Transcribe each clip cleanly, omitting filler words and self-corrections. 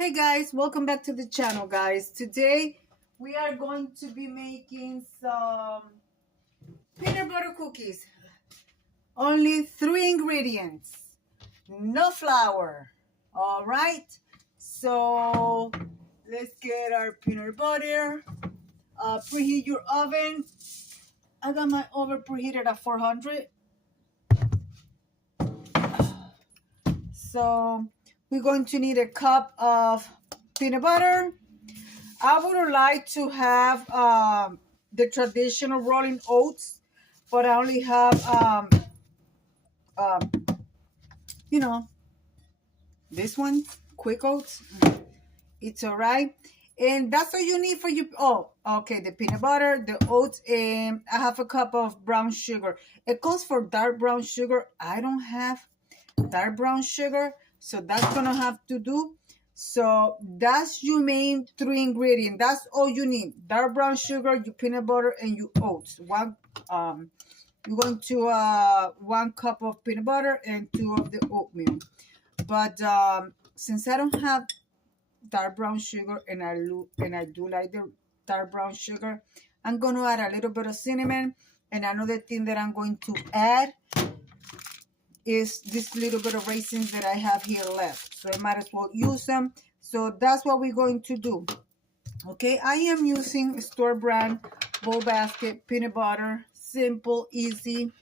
Hey guys, welcome back to the channel, guys. Today we are going to be making some peanut butter cookies. Only 3 ingredients, no flour. All right, so let's get our peanut butter. Preheat your oven. I got my oven preheated at 400. So we're going to need a cup of peanut butter. I would like to have the traditional rolling oats, but I only have, um, you know, this one, quick oats. It's all right. And that's all you need for you. Oh, okay. The peanut butter, the oats, and I have a cup of brown sugar. It calls for dark brown sugar. I don't have dark brown sugar, so that's gonna have to do. So that's your main 3 ingredients. That's all you need: dark brown sugar, your peanut butter, and your oats. You're going to 1 cup of peanut butter and 2 of the oatmeal. But since I don't have dark brown sugar, and I do like the dark brown sugar, I'm gonna add a little bit of cinnamon. And another thing that I'm going to add is this little bit of raisins that I have here left, so I might as well use them. So that's what we're going to do. Okay, I am using store brand bowl basket peanut butter, simple, easy.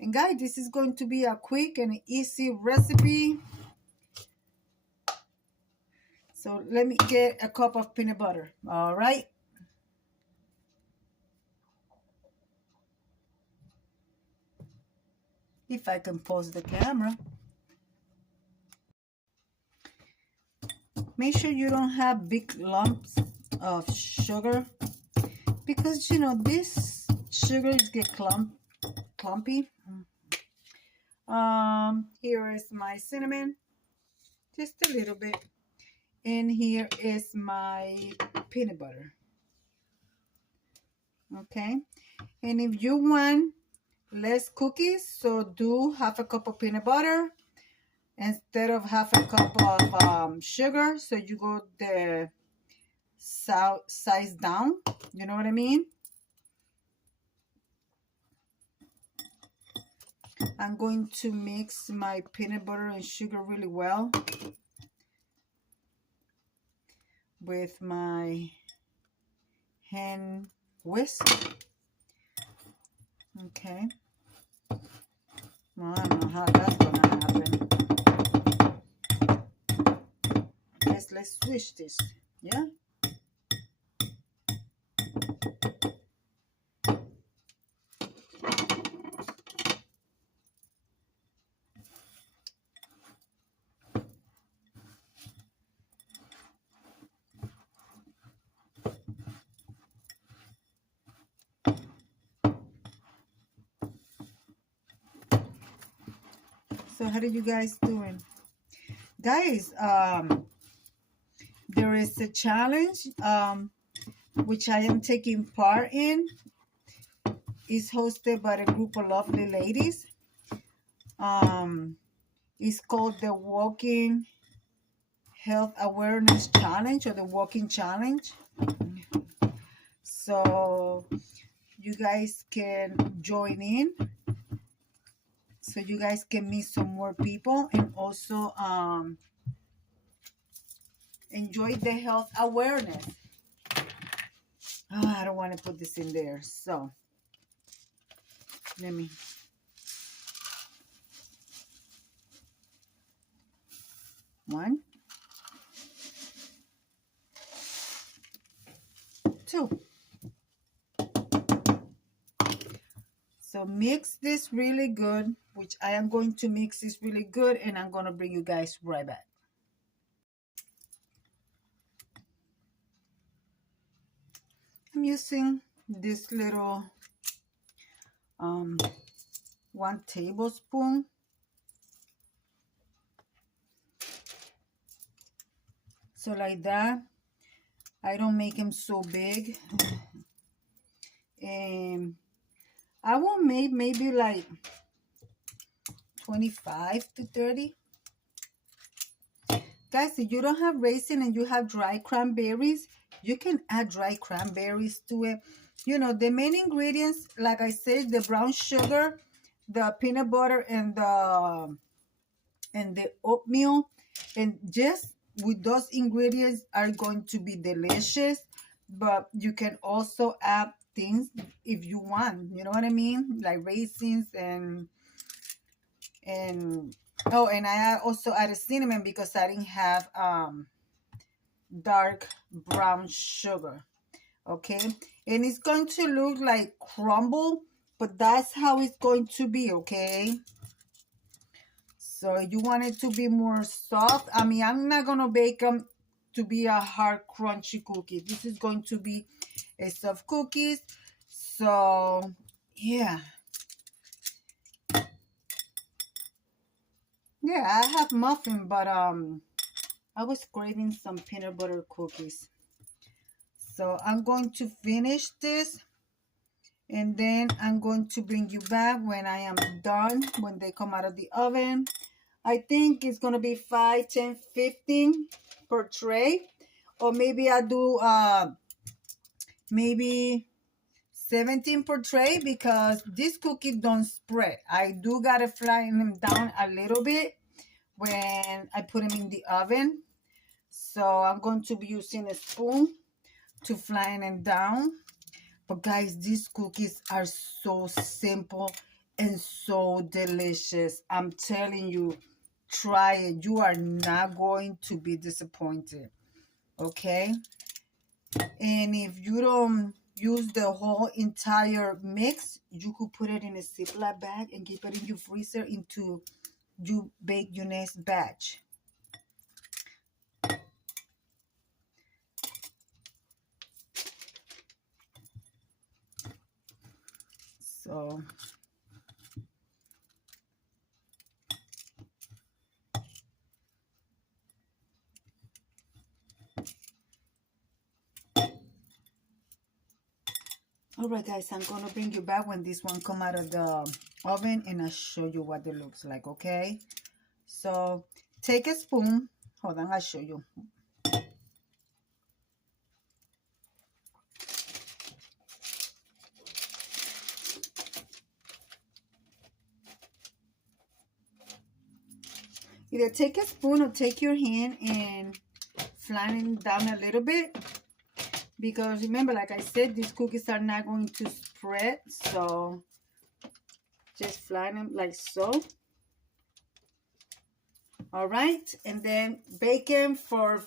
And guys, this is going to be a quick and easy recipe. So let me get a cup of peanut butter. All right, if I can pause the camera. Make sure you don't have big lumps of sugar, because you know this sugar get clumpy. Here is my cinnamon, just a little bit, and here is my peanut butter. Okay, and if you want less cookies, so do half a cup of peanut butter instead of half a cup of sugar, so you go the size down, you know what I mean. I'm going to mix my peanut butter and sugar really well with my hand whisk. Okay, well, I don't know how that's gonna happen. Let's switch this. Yeah. So how are you guys doing? Guys, there is a challenge which I am taking part in. It's hosted by a group of lovely ladies. It's called the Walking Health Awareness Challenge, or the Walking Challenge. So you guys can join in, so you guys can meet some more people, and also enjoy the health awareness. Oh, I don't want to put this in there, so let me. One, two. So mix this really good, which I am going to mix this really good, and I'm going to bring you guys right back. I'm using this little 1 tablespoon. So like that. I don't make them so big. And I will make maybe like 25 to 30. Guys, if you don't have raisin and you have dry cranberries, you can add dry cranberries to it. You know, the main ingredients, like I said, the brown sugar, the peanut butter, and the oatmeal, and just with those ingredients are going to be delicious. But you can also add things if you want, you know what I mean, like raisins and oh, and I also added cinnamon because I didn't have dark brown sugar. Okay, and it's going to look like crumble, but that's how it's going to be. Okay, so you want it to be more soft. I mean, I'm not gonna bake them to be a hard crunchy cookie. This is going to be a soft cookies. So yeah, I have muffin, but I was craving some peanut butter cookies. So I'm going to finish this, and then I'm going to bring you back when I am done, when they come out of the oven. I think it's going to be 5, 10, 15 per tray. Or maybe I do maybe 17 per tray because these cookies don't spread. I do got to flatten them down a little bit when I put them in the oven. So I'm going to be using a spoon to flatten them down. But guys, these cookies are so simple and so delicious. I'm telling you, try it. You are not going to be disappointed. Okay? And if you don't use the whole entire mix, you could put it in a Ziploc bag and keep it in your freezer until you bake your next batch. So all right, guys, I'm going to bring you back when this one come out of the oven and I'll show you what it looks like, okay? So take a spoon. Hold on, I'll show you. Either take a spoon or take your hand and flatten it down a little bit. Because remember, like I said, these cookies are not going to spread. So just flatten them like so. All right. And then bake them for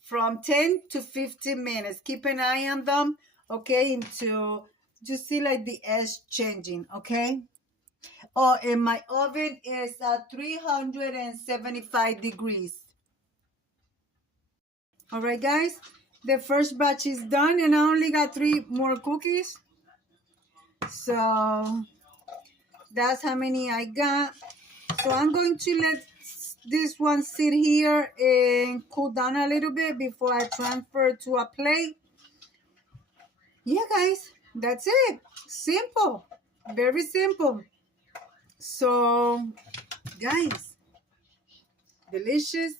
from 10 to 15 minutes. Keep an eye on them, okay, until you see like the edge changing, okay? Oh, and my oven is at 375 degrees. All right, guys, the first batch is done and I only got 3 more cookies. So that's how many I got. So I'm going to let this one sit here and cool down a little bit before I transfer to a plate. Yeah, guys, that's it. Simple, very simple. So, guys, delicious.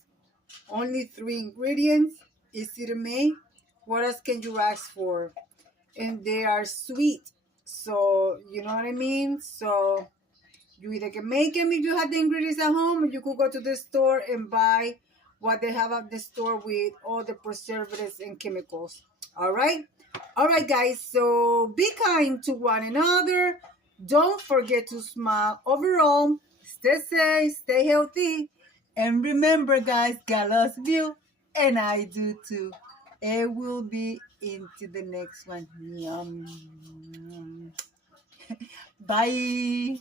Only 3 ingredients, easy to make. What else can you ask for? And they are sweet. So, you know what I mean? So, you either can make them if you have the ingredients at home, or you could go to the store and buy what they have at the store with all the preservatives and chemicals. All right? All right, guys. So, be kind to one another. Don't forget to smile. Overall, stay safe, stay healthy. And remember, guys, God loves you, and I do too. And we'll be into the next one. Yum. Bye.